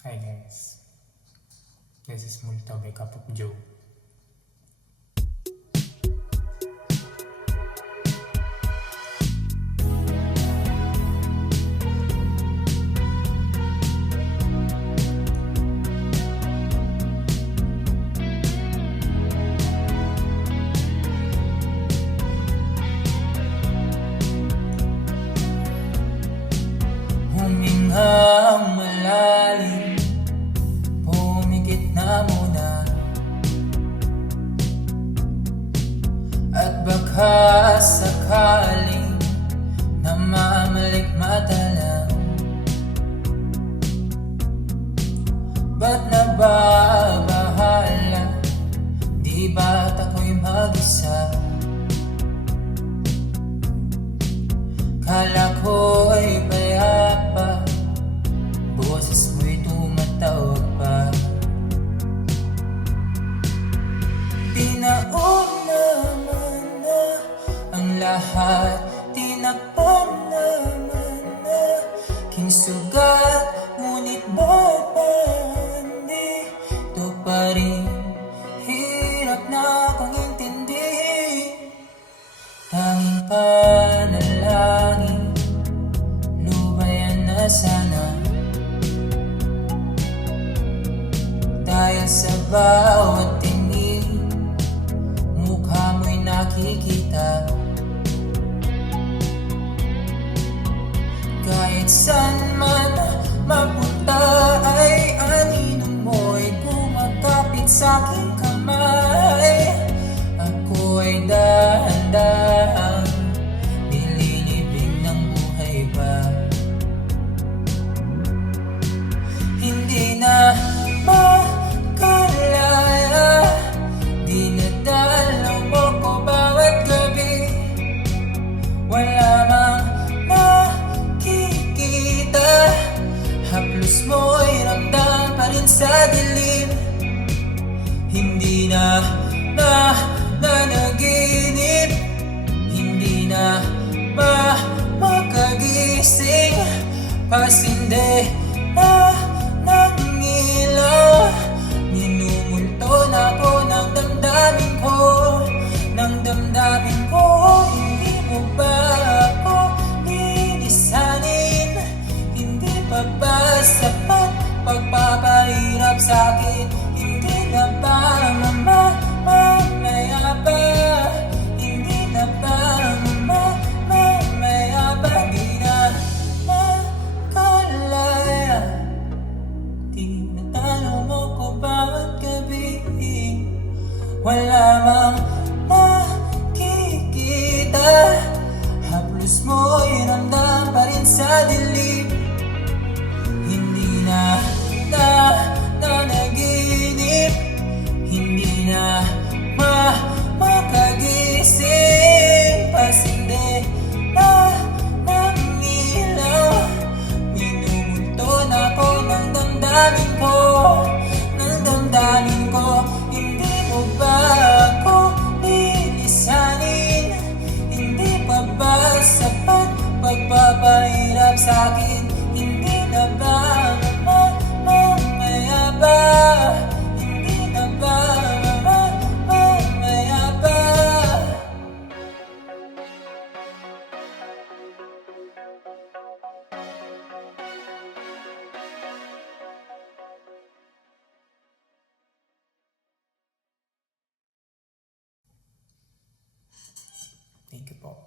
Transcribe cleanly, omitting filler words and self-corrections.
Hi guys, this is Multa by Cup of Joe. Huminghang malalim, pumikit na muna, at baka sakaling namamalikmata lang. Ba't nababahala? Di ba't ako'y mag-isa? Kala ko'y payapa, boses mo'y tumatawag pa. Di nauna man na ang lahat, tinakpan naman na king sugat. Ngunit ba't ito pa rin? Hirap na akong intindihin. Tanging panalangin, lubayan na sana. Dahil sa bawat tingin, mukha mo'y nakikita. Kahit saan man mapunta ay anino mo'y kumakapit sa'king kamay. Ako ay dahan-dahan nililibing ng buhay pa. Hindi na makalaya, dinadalaw mo ko bawat gabi. Wala mang nakikita, haplos mo'y ramdam pa rin sa dilim. Hindi na nanaginip, hindi na makagising. Pasinde na ng ilaw, minumulto na ako ng damdamin ko, ng damdamin ko. Hindi mo ba ako lilisanin? Hindi pa ba sapat pagpapahirap sa'kin? Hindi na ba mamaya pa? Hindi na ba mamaya pa? Di na makalaya, tinatalo mo ko bawat gabi. Wala mang nakikita, haplos mo'y ramdam pa rin sa dilim. Hindi na nanaginip, hindi na makagising. Pasinde na ng ilaw, minumulto na ako ng damdamin ko, ng damdamin ko. Hindi mo ba ako lilisanin? Hindi pa ba sapat pagpapahirap sa'kin? Hindi na ba mamaya ba? Hindi na ba mamaya ba? Thank you po.